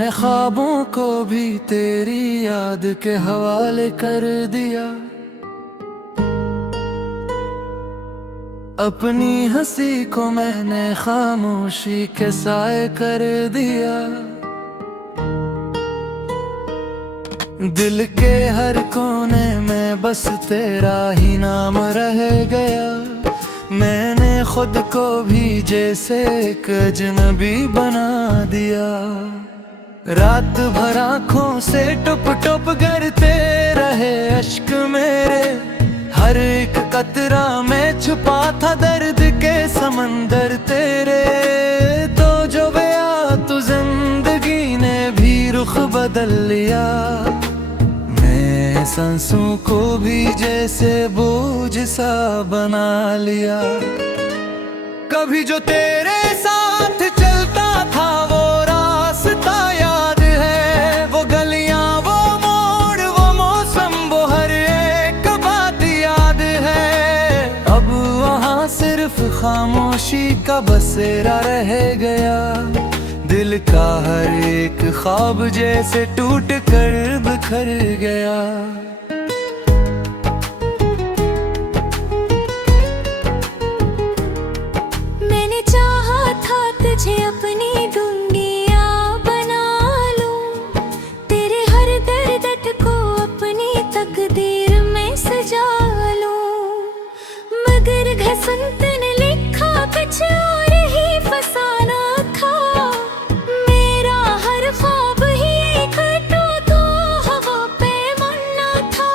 मैंने ख्वाबों को भी तेरी याद के हवाले कर दिया। अपनी हंसी को मैंने खामोशी के साए कर दिया। दिल के हर कोने में बस तेरा ही नाम रह गया। मैंने खुद को भी जैसे एक अजनबी बना दिया। रात भर आँखों से टुप टुप गिरते रहे अश्क मेरे। हर एक कतरा में छुपा था दर्द के समंदर तेरे। तो जो गया तो जिंदगी ने भी रुख बदल लिया। मैं सांसों को भी जैसे बोझ सा बना लिया। कभी जो तेरे साथ चलता था वो रास्ता याद है। वो गलियां, वो मोड़, वो मौसम, वो हर एक बात याद है। अब वहाँ सिर्फ खामोशी का बसेरा रह गया। दिल का हर एक ख्वाब जैसे टूट कर बिखर गया। मैंने चाहा था तुझे अपनी दुनिया बना लूं। तेरे हर दर्द को अपनी तकदीर में सजा लूं। मगर घसंत ने लिखा कुछ और ही फसाना था। मेरा हर ख्वाब ही एक तो हवा पे मुड़ना था।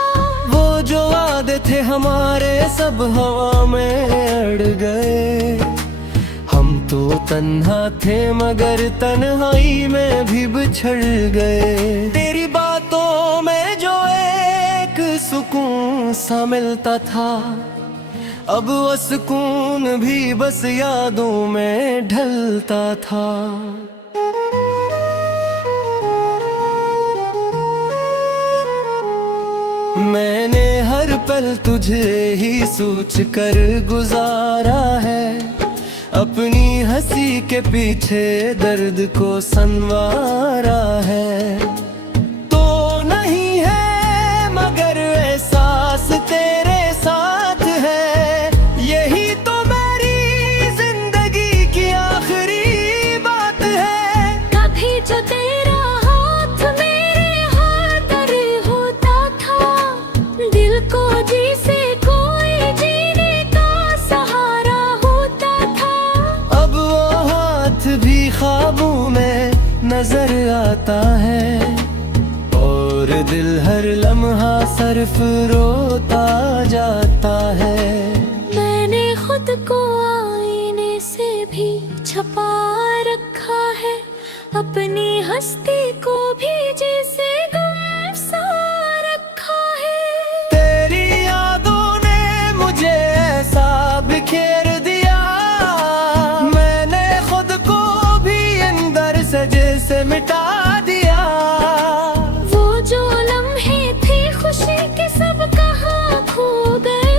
वो जो वादे थे हमारे सब हवा में अड़ गए। हम तो तन्हा थे मगर तन्हाई में भी बिछड़ गए। तेरी बातों में जो एक सुकून सा मिलता था, अब वो सुकून भी बस यादों में ढलता था। मैंने हर पल तुझे ही सोच कर गुजारा है। अपनी हंसी के पीछे दर्द को संवारा है। तो नहीं है मगर एहसास तेरे साथ है। यही तो मेरी जिंदगी की आखिरी बात है। कभी जो तेरा हाथ मेरे हाथ पर होता था, दिल को जिसे कोई जीने का सहारा होता था। अब वो हाथ भी ख्वाबों में नजर आता है। और दिल हर लम्हा सिर्फ रोता जाता है। मैंने खुद को आईने से भी छुपा रखा है। अपनी हस्ती को भी जैसे गुमसा रखा है। तेरी यादों ने मुझे ऐसा बिखेर दिया। मैंने खुद को भी अंदर से जैसे मिटा दिया। वो जो लम्हे थे खुशी के सब कहाँ खो गए।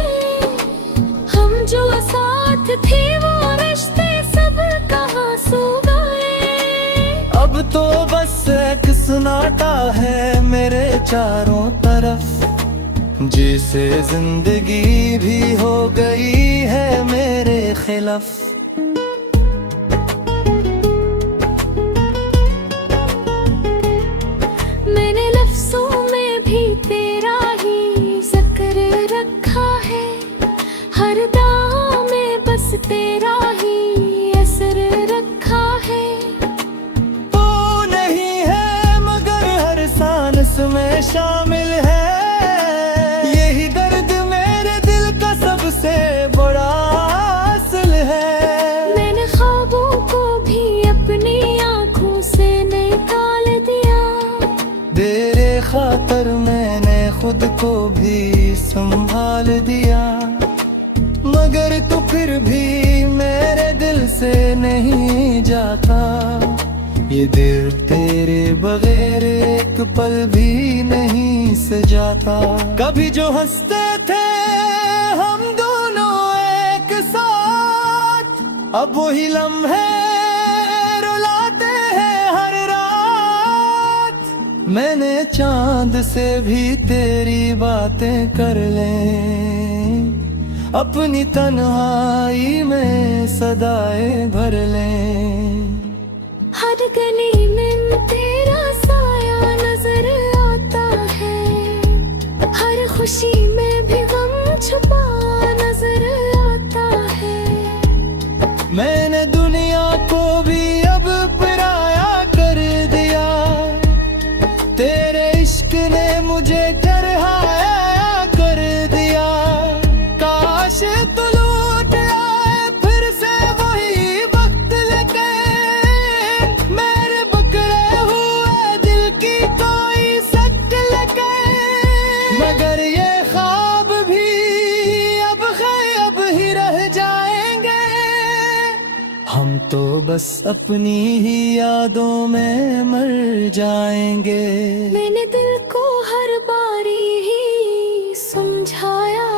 हम जो साथ थे वो रिश्ते सब कहाँ सो गए। अब तो बस एक सन्नाटा है मेरे चारों तरफ। जैसे जिंदगी भी हो गई है मेरे खिलाफ। मैंने लफ्जों में भी तेरा ही जिक्र रखा है। हर दाह में बस तेरा ही असर रखा है। वो नहीं है मगर हर सांस में शामिल है। यही दर्द मेरे दिल का सबसे बड़ा असल है। मैंने ख्वाबों को भी अपनी आँखों से निकाल दिया। तेरे खातर मैंने खुद को भी संभाल दिया। मगर तू फिर भी मेरे दिल से नहीं जाता। ये दिल तेरे बगैर एक पल भी नहीं सजाता। कभी जो हंसते थे हम दोनों एक साथ, अब वही लम्हे रुलाते हैं हर रात। मैंने चांद से भी तेरी बातें कर लें, अपनी तन्हाई में सदाएं भर लें। हर गली में तेरा साया नजर आता है, हर खुशी में भी गम छुपा नजर आता है। मैंने दुनिया को भी अब पराया कर दिया, तेरे इश्क ने मुझे करहाया कर दिया। काश तू लौट आए फिर से वही वक्त लेके, मेरे बकरे हुए दिल की कोई शक्ल लेके। मगर ये ख्वाब भी अब ही रह जाएंगे, हम तो बस अपनी ही यादों में मर जाएंगे। मैंने दिल को हर बारी ही समझाया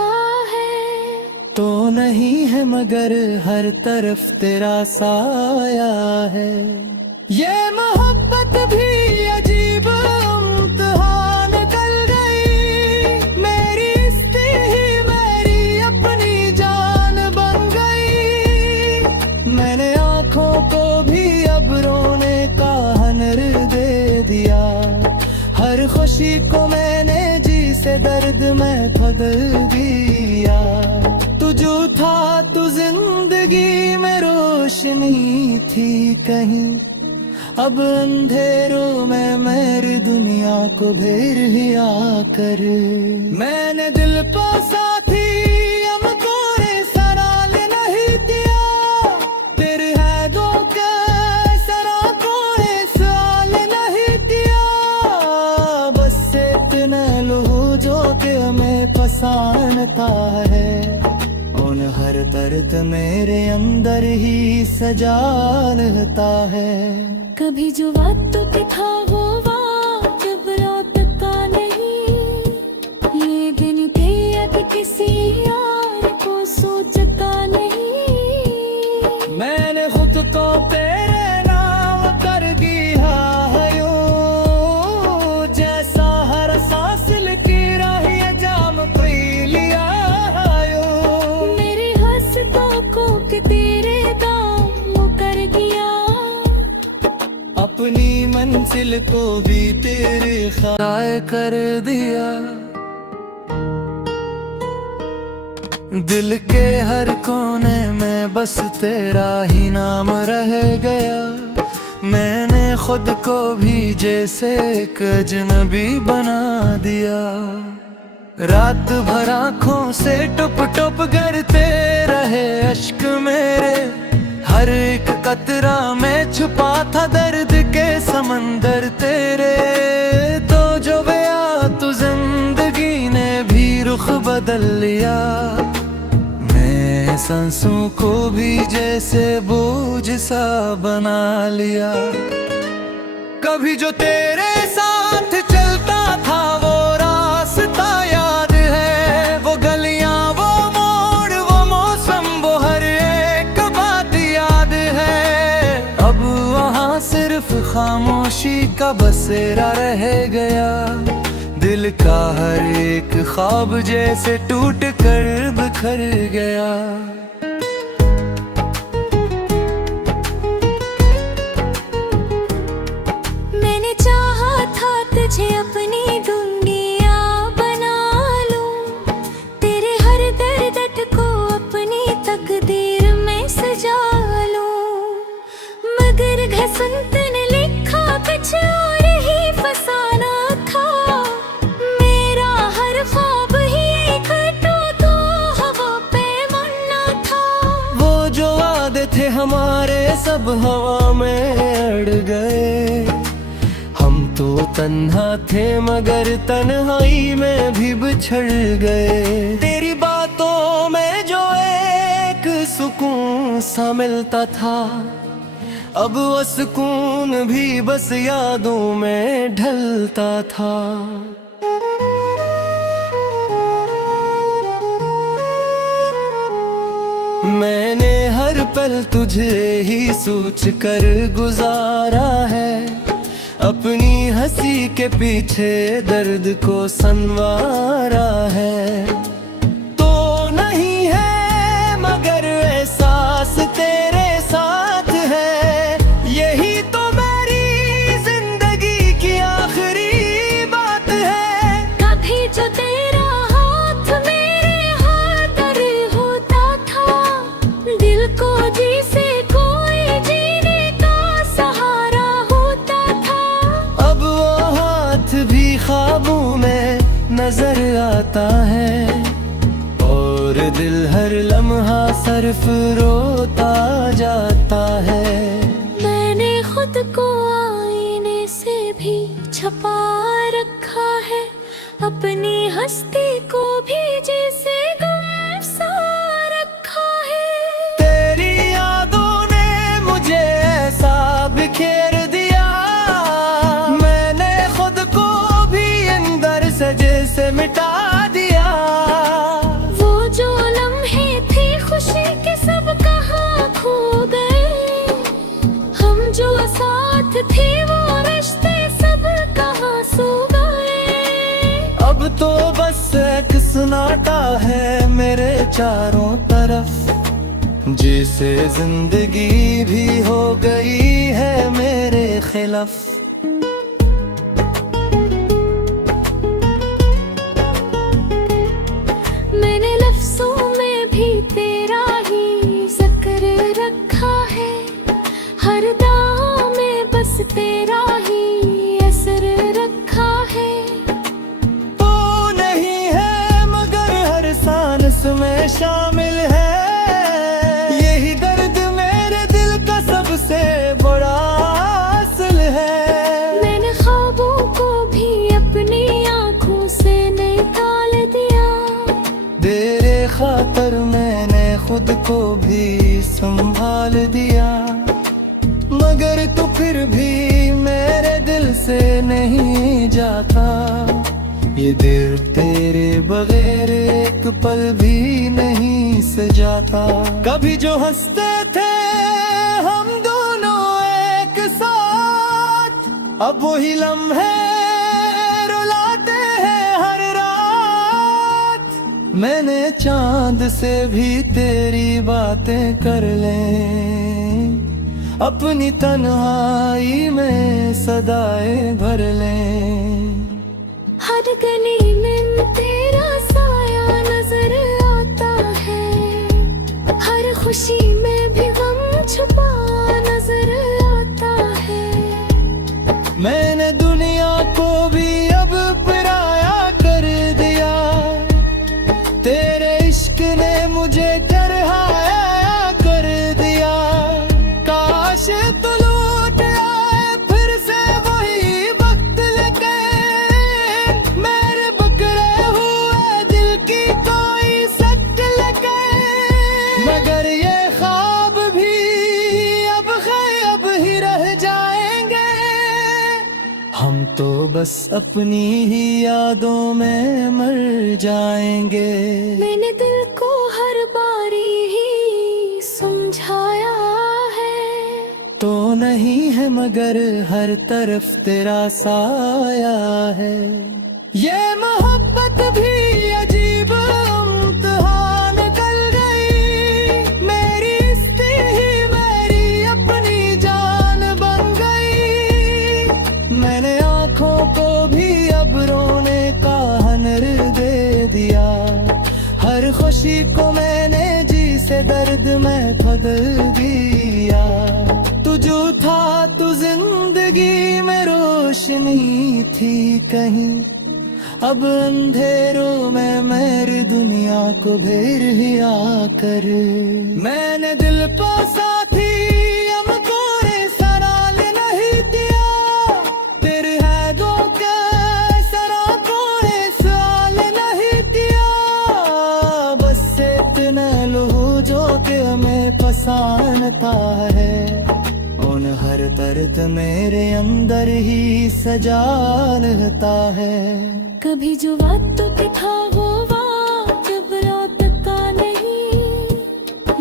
है, तो नहीं है मगर हर तरफ तेरा साया है। ये मोहब्बत भी अजीब इम्तिहान कर गई, मेरी इश्क़ ही मेरी अपनी जान बन गई। मैंने आँखों को भी अब रोने का हुनर दे दिया, हर खुशी को मैंने जी से दर्द में बदल दिया। तू जो था तू जिंदगी में रोशनी थी कहीं, अब अंधेरों में मेरी दुनिया को घेर ही आकर। मैंने दिल पर साथी हमको ने सराल नहीं दिया, तेरे हैदों के सराखों ने सवाल नहीं दिया। बस इतने लोग जो के हमें पहचानता है, उन हर दर्द मेरे अंदर ही सजा रहता है। कभी जो वक्त पे था वो वक्त जब रात का नहीं, ये दिन थे अब किसी यार को सोचता नहीं। मैंने खुद को तेरे नाम कर दिया है यूं, जैसा हर सांस की राही जाम पी लिया है यूं। मेरे हंसतों को कि तेरे दाम कर दिया, अपनी मंजिल को भी तेरे ख्याल कर दिया। दिल के हर कोने में बस तेरा ही नाम रह गया, मैंने खुद को भी जैसे एक अजनबी बना दिया। रात भर आँखों से टुप टुप गिरते रहे अश्क मेरे, हर एक कतरा में छुपा था दर्द के समंदर तेरे। तो जो गया तू जिंदगी ने भी रुख बदल लिया, मैं सांसों को भी जैसे बोझ सा बना लिया। कभी जो तेरे साथ चलता था वो रास्ता याद है, वो गलियां वो मोड़ वो मौसम वो हर एक बात याद है। अब वहाँ सिर्फ खामोशी का बसेरा रह गया, दिल का हर एक ख्वाब जैसे टूट कर बिखर गया। मैंने चाहा था तुझे अपनी दुनिया बना लूं, तेरे हर दर्द को अपनी तकदीर में सजा लूं। मगर घसंत ने लिखा कुछ और ही फसाना था, मेरा हर ख्वाब ही एक तो हवा पे मरना था। वो जो वादे थे हमारे सब हवा में अड़ गए, हम तो तन्हा थे मगर तन्हाई में भी बिछड़ गए। तेरी बातों में जो एक सुकून सा मिलता था, अब वो सुकून भी बस यादों में ढलता था। मैंने हर पल तुझे ही सोच कर गुजारा है, अपनी हंसी के पीछे दर्द को संवारा है। तो नहीं है मगर एहसास तेरे साथ है, यही तो मेरी जिंदगी की आखिरी बात है। कभी जो तेरा हाथ मेरे हाथ पर होता था, दिल को जिसे कोई जीने का सहारा होता था। अब वो हाथ भी ख्वाबों में नजर आता है, और दिल हर लम्हा सिर्फ रोता जाता है। मैंने खुद को आईने से भी छुपा रखा है, अपनी हस्ती को भी जैसे गम सा रखा है। तेरी यादों ने मुझे ऐसा बिखेर दिया, मैंने खुद को भी अंदर से जैसे मिटा दिया। वो जो लम्हे थे खुशी के सब कहाँ खो गए, हम जो साथ थे वो रिश्ते सब कहाँ सो गए। अब तो बस एक सन्नाटा है मेरे चारों तरफ, जिसे जिंदगी भी हो गई है मेरे खिलाफ। मैंने लफ्जों में भी तेरा ही जिक्र रखा है, हर दाव में बस तेरा ही असर रखा है। तू नहीं है मगर हर सांस में शामिल है, यही दर्द मेरे दिल का सबसे बड़ा असल है। मैंने ख्वाबों को भी अपनी आंखों से निकाल दिया, तेरे खातर मैंने खुद को भी संभाल दिया। मगर तू फिर भी मेरे दिल से नहीं जाता, ये दिल तेरे बगैर एक पल भी नहीं सजाता। कभी जो हंसते थे हम दोनों एक साथ, अब वही लम्हे रुलाते हैं हर रात। मैंने चांद से भी तेरी बातें कर लें, अपनी तन्हाई में सदाएं भर लें। हर गली में तेरा साया नजर आता है, हर खुशी में भी गम छुपा नजर आता है। मैंने दुनिया को भी अब पराया कर दिया, तेरे इश्क ने मुझे डराया कर दिया। काश तू लौट आए फिर से वही वक्त लेके, मेरे बकरे हुए दिल की कोई सट लेके। मगर ये ख्वाब भी अब ही रह जाएंगे, हम तो बस अपनी ही यादों में मर जाएंगे। मैंने दिल को हर बारी ही समझाया है, तो नहीं है मगर हर तरफ तेरा साया है। ये मोहब्बत भी अजीब इम्तिहान कर गई, मेरी इश्क़ ही मेरी अपनी जान बन गई। मैंने आँखों को भी अब रोने का हुनर दे दिया, हर खुशी को मैंने जी से दर्द में बदल दिया। तू जो था तू जिंदगी में रोशनी थी कहीं, अब अंधेरों में मेरी दुनिया को घेर ही आकर। मैंने दिल को साथी हमको सराल नहीं दिया, तेरे हैदों के सरा को साल नहीं दिया। बस इतना लहू जो कि हमें फसानता है, उन हर दर्द मेरे अंदर ही सजा रहता है। कभी जो बातों पे था वो वक्त अब रात का नहीं,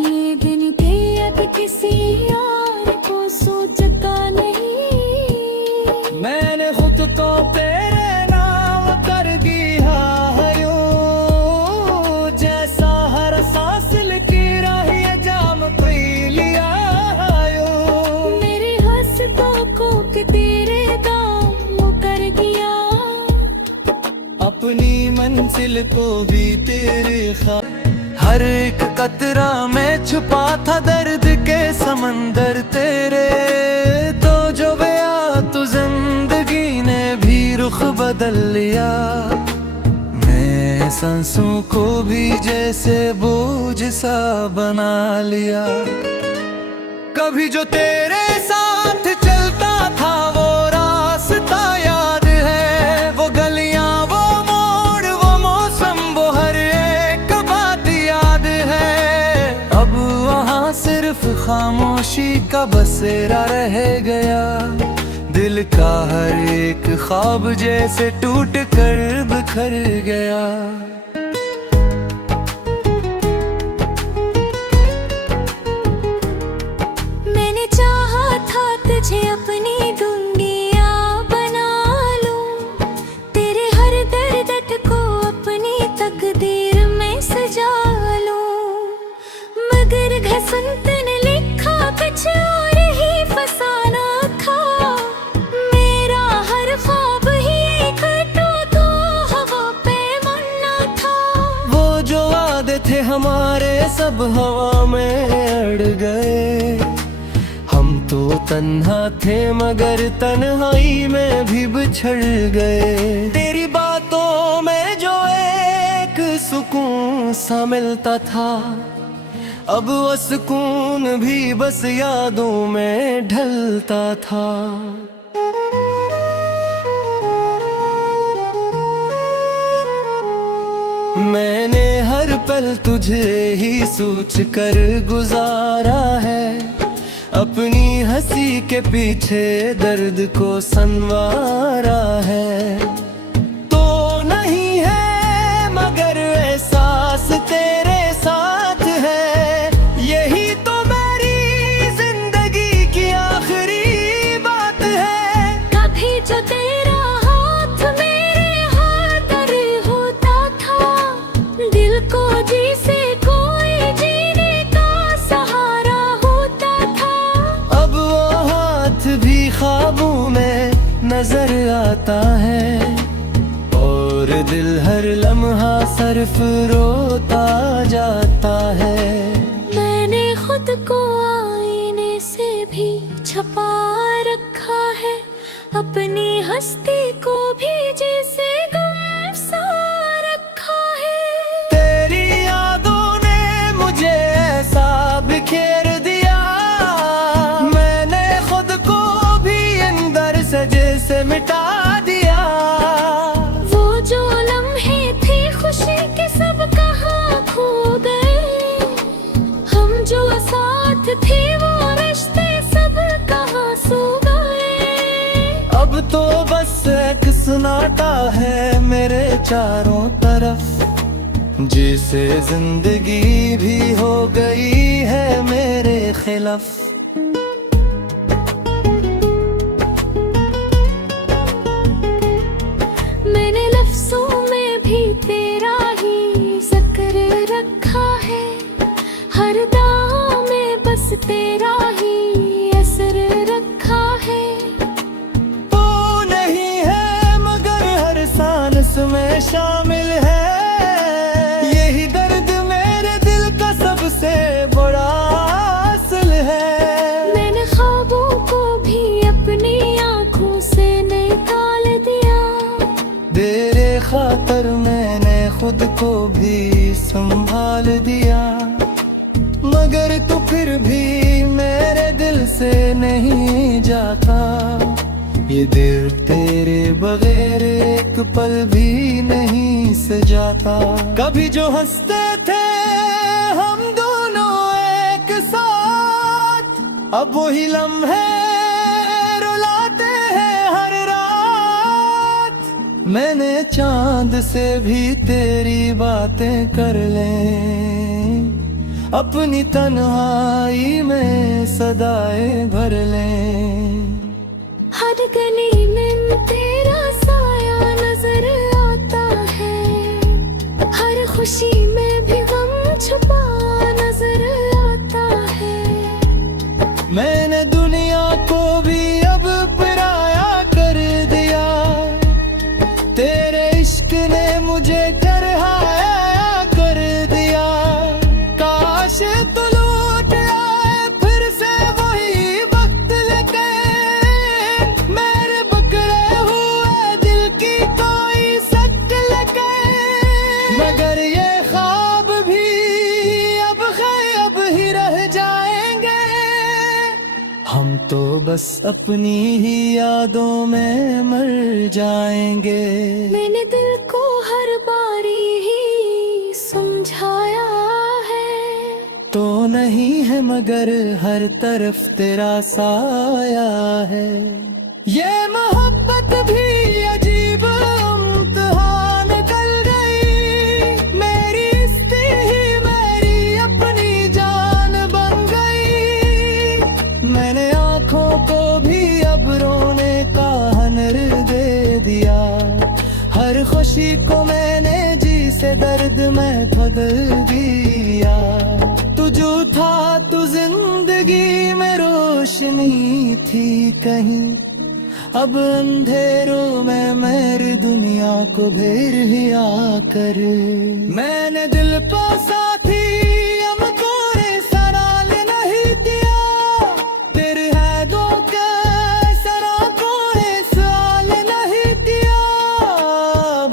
ये दिन पे अब किसी और को सोचता नहीं। मैं अपनी मंजिल को भी तेरे हर एक कतरा में छुपा था दर्द के समंदर तेरे, तो जो गया तो जिंदगी ने भी रुख बदल लिया। मैं सांसों को भी जैसे बोझ सा बना लिया। कभी जो तेरे साथ चलता था वो रास्ता याद है, वो गलियां वो मोड़ वो मौसम वो हर एक बात याद है। अब वहाँ सिर्फ खामोशी का बसेरा रह गया, दिल का हर एक ख्वाब जैसे टूट कर बिखर गया। मैंने चाहा था तुझे अपनी दुनिया बना लूं, तेरे हर दर्द को अपनी तकदीर में सजा लूं, मगर घसंत ने लिखा कुछ और ही फसाना था। मेरा हर ख्वाब ही एक तो हवा पे मुन्ना था। वो जो वादे थे हमारे सब हवा में अड़ गए, हम तो तन्हा थे मगर तन्हाई में भी बिछड़ गए। तेरी बातों में जो एक सुकून सा मिलता था, अब वो सुकून भी बस यादों में ढलता था। मैंने हर पल तुझे ही सोच कर गुजारा है, अपनी हंसी के पीछे दर्द को संवारा है। तो नहीं है मगर एहसास तेरे साथ है, यही तो मेरी जिंदगी की आखिरी बात है। कभी जो तेरा हाथ मेरे हाथ पर होता था, दिल को जिसे कोई जीने का सहारा होता था। अब वो हाथ भी ख्वाबों में नजर आता है, और दिल हर लम्हा सिर्फ रोता जाता है। मैंने खुद को आईने से भी छुपा रखा है, अपनी हस्ती को भी जैसे गुम सा रखा है। तेरी यादों ने मुझे ऐसा बिखेर दिया, मैंने खुद को भी अंदर से जैसे मिटा दिया। वो जो लम्हे थे खुशी के सब कहाँ खो गए, हम जो साथ थे वो रिश्ते सब कहाँ सो गए। अब तो बस एक सन्नाटा है मेरे चारों तरफ, जिसे जिंदगी भी हो गई है मेरे खिलाफ। मैंने लफ्जों में भी तेरा ही जिक्र रखा है, हर दां में बस तेरा ही असर रखा है। वो नहीं है मगर हर सांस में शामिल है, यही दर्द मेरे दिल का सबसे बड़ा असल है। मैंने ख्वाबों को भी अपनी आंखों से निकाल दिया, तेरे खातर मैंने खुद को भी संभाल दिया, मगर तू फिर भी मेरे दिल से नहीं जाता। ये दिल तेरे बगैर एक पल भी नहीं सजाता। कभी जो हंसते थे हम दोनों एक साथ, अब वही लम्हे रुलाते हैं हर रात। मैंने चांद से भी तेरी बातें कर लें, अपनी तन्हाई में सदाएं भर लें। हर गली में तेरा साया नजर आता है, हर खुशी में भी गम छुपा नजर आता है। मैंने दुनिया को भी अब पराया कर दिया, तेरे इश्क ने मुझे करहाया कर दिया। काश तो लौट आए फिर से वही वक्त लेके, मेरे बकरे हुए दिल की कोई सट लेके। मगर ये ख्वाब भी अब ही रह जाएंगे, हम तो बस अपनी ही यादों में मर जाएंगे। मैंने दिल को हर बारी ही समझाया है, तो नहीं है मगर हर तरफ तेरा साया है। ये मोहब्बत भी अजीब इम्तिहान कर गई, मेरी इश्क़ ही मेरी अपनी जान बन गई। मैंने आँखों को भी अब रोने का हुनर दे दिया, हर खुशी को मैंने जी से दर्द में बदल दिया। तू जो था तू जिंदगी में रोशनी थी कहीं, अब अंधेरों में मेरी दुनिया को घेर ही आकर। मैंने दिल को साथी हमको सराल नहीं दिया, तेरे हैदों के सरा को सवाल नहीं दिया।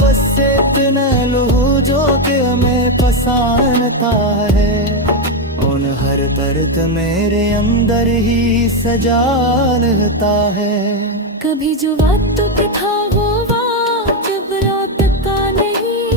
बस इतना लो जो कि हमें पसंदता है, उन हर दर्द मेरे अंदर ही सजा रहता है। कभी जो बातों पे था वो वक्त जब लौटता नहीं,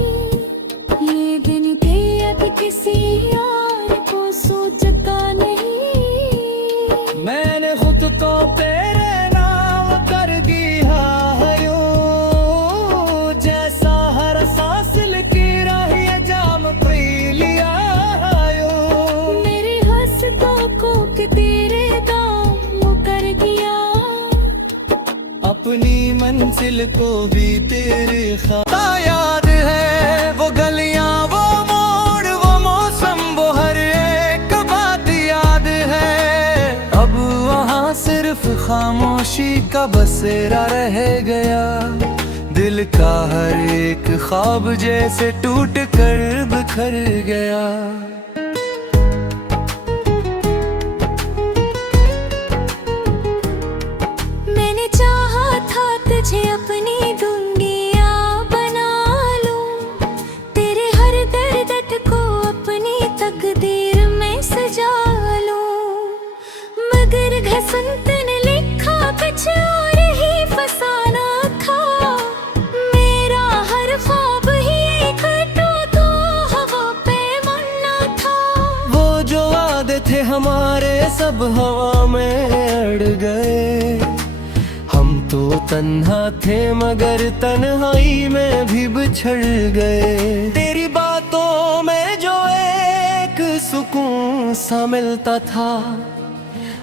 ये दिन पे अब किसी यार को सोचता नहीं। मैंने खुद को तेरे नाम कर दिया है यूं, जैसा हर सांस की रही है जाम कोई लिया है यूं। मेरे हंसतों को कि तेरे दाम वो कर दिया, अपनी मंजिल को भी तेरे ख्वाब याद है। वो गलियां वो मोड़ वो मौसम वो हर एक बात याद है। अब वहाँ सिर्फ खामोशी का बसेरा रह गया, दिल का हर एक ख्वाब जैसे टूट कर बिखर गया। मैंने चाहा था तुझे अपनी दुनिया बना लूं, तेरे हर दर्द को अपनी तकदीर में सजा लूं। मगर घसंत ने लिखा कुछ और ही फसाना था, मेरा हर ख्वाब ही एक तो हवा पे मरना था। वो जो वादे थे हमारे सब हवा में अड़ गए, हम तो तन्हा थे मगर तन्हाई में भी बिछड़ गए। तेरी बातों में जो एक सुकून सा मिलता था,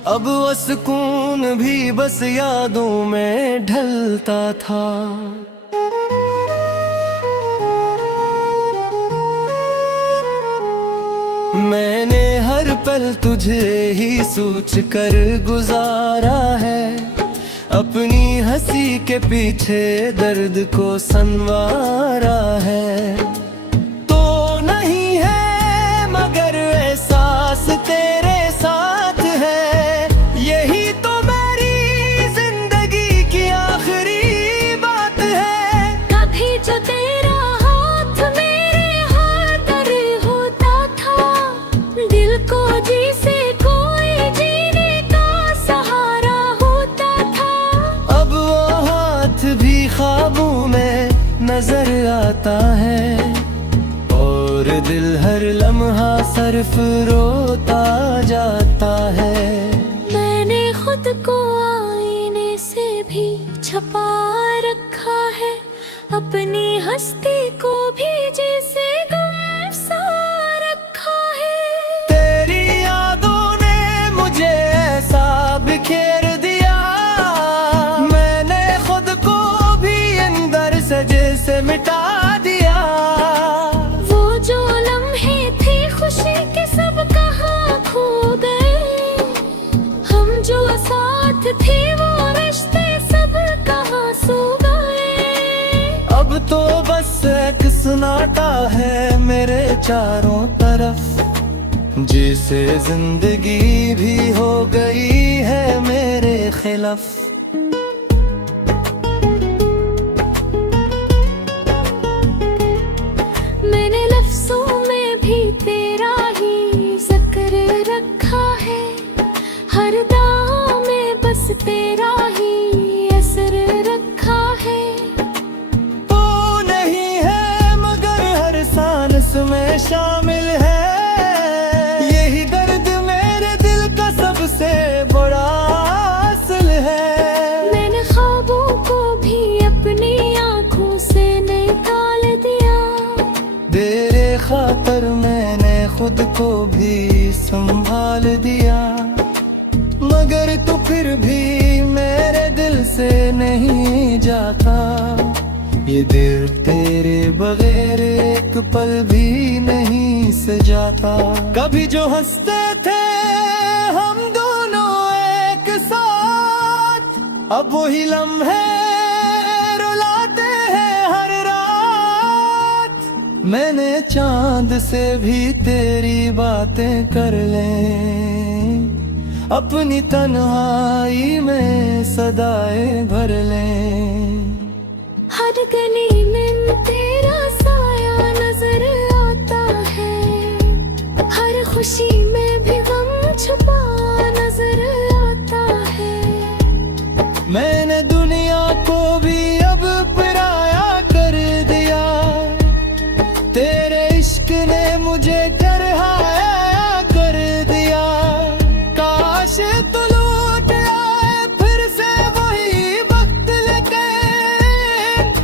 अब वो सुकून भी बस यादों में ढलता था। मैंने हर पल तुझे ही सोच कर गुजारा है, अपनी हंसी के पीछे दर्द को संवारा है। तो नहीं है मगर एहसास तेरे साथ है, यही तो मेरी जिंदगी की आखिरी बात है। कभी जो तेरा हाथ मेरे हाथ पर होता था, दिल को जी से कोई जीने का सहारा होता था। अब वो हाथ भी ख्वाबों में नजर आता है, और दिल हर लम्हा सिर्फ रोता जाता है। मैंने खुद को आईने से भी छुपा रखा है, अपनी हस्ती को भी जैसे गम सा रखा है। तेरी यादों ने मुझे ऐसा बिखेर दिया, मैंने खुद को भी अंदर से जैसे मिटा दिया। वो जो लम्हे थे खुशी के सब कहाँ खो गए, हम जो साथ थे वो रिश्ते सब कहाँ सो गए। अब तो बस एक सन्नाटा है मेरे चारों तरफ, जिसे जिंदगी भी हो गई है मेरे खिलाफ। मैंने लफ्जों में भी तेरा ही जिक्र रखा है, हर दाव में बस तेरा ही असर रखा है। तू नहीं है मगर हर सांस में शामिल है, यही दर्द मेरे दिल का सबसे बड़ा असल है। मैंने ख्वाबों को भी अपनी आंखों से निकाल दिया, तेरे खातर मैंने खुद को भी संभाल दिया, मगर तू फिर भी मेरे दिल से नहीं जाता। ये दिल तेरे बगैर एक पल भी नहीं सजाता। कभी जो हंसते थे हम दोनों एक साथ, अब वही लम्हे रुलाते हैं हर रात। मैंने चांद से भी तेरी बातें कर लें, अपनी तन्हाई में सदाएं भर लें। हर गली में तेरा साया नजर आता है, हर खुशी में भी गम छुपा नजर आता है। मैंने दुनिया को भी अब पराया कर दिया, तेरे इश्क ने मुझे डराया कर दिया। काश तू लौट आए फिर से वही वक्त लेके,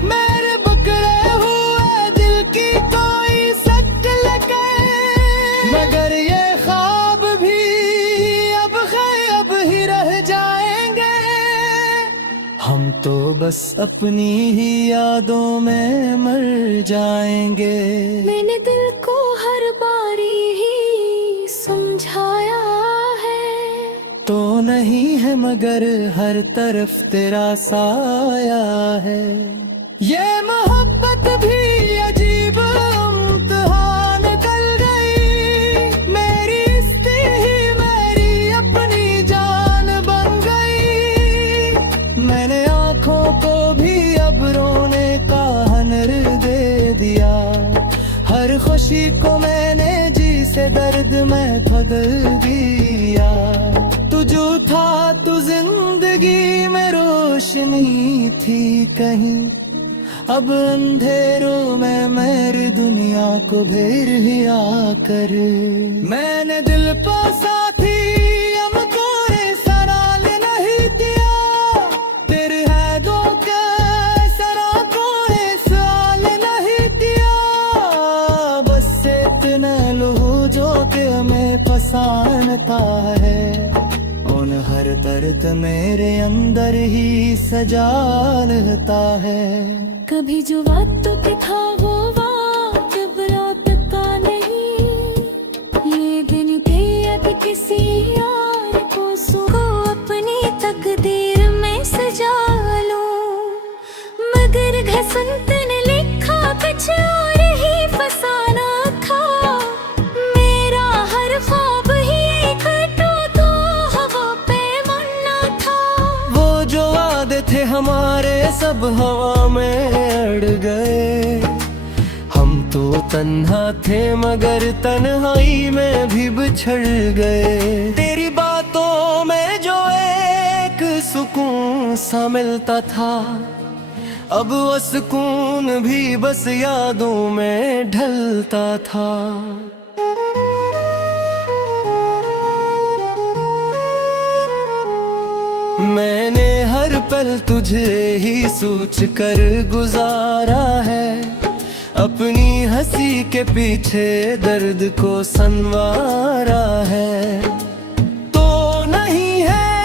मेरे बकरे हुए दिल की कोई सट लेके। मगर ये ख्वाब भी अब ही रह जाएंगे, हम तो बस अपनी ही यादों में मर जाएंगे। मैंने दिल को हर बारी ही समझाया है, तो नहीं है मगर हर तरफ तेरा साया है। ये मोहब्बत भी अजीब इम्तिहान कर गई, मेरी इश्क़ ही मेरी अपनी जान बन गई। मैंने आँखों को भी अब रोने का हुनर दे दिया, हर खुशी को मैंने जी से दर्द में बदल दिया। तू जो था तू जिंदगी में रोशनी थी कहीं, अब अंधेरों में मेरी दुनिया को घेर ही आकर। मैंने दिल पर साथी हमको सराल नहीं दिया, तेरे हैदों के सरा को सवाल नहीं दिया। बस इतना लहू जो कि हमें फसानता है, उन हर दर्द मेरे अंदर ही सजा लेता है। कभी जो वक्त पे था वो वक्त अब रात का नहीं, ये दिन पे अब किसी यार को सुखो अपनी तकदीर में सजा लूं। मगर घसंत ने लिखा कुछ और ही फसाना था, मेरा हर ख्वाब ही एक तो हवा पे मरना था। वो जो वादे थे हमारे सब हवा में अड़ गए, हम तो तन्हा थे मगर तन्हाई में भी बिछड़ गए। तेरी बातों में जो एक सुकून सा मिलता था, अब वो सुकून भी बस यादों में ढलता था। मैंने हर पल तुझे ही सोच कर गुजारा है, अपनी हंसी के पीछे दर्द को संवारा है। तो नहीं है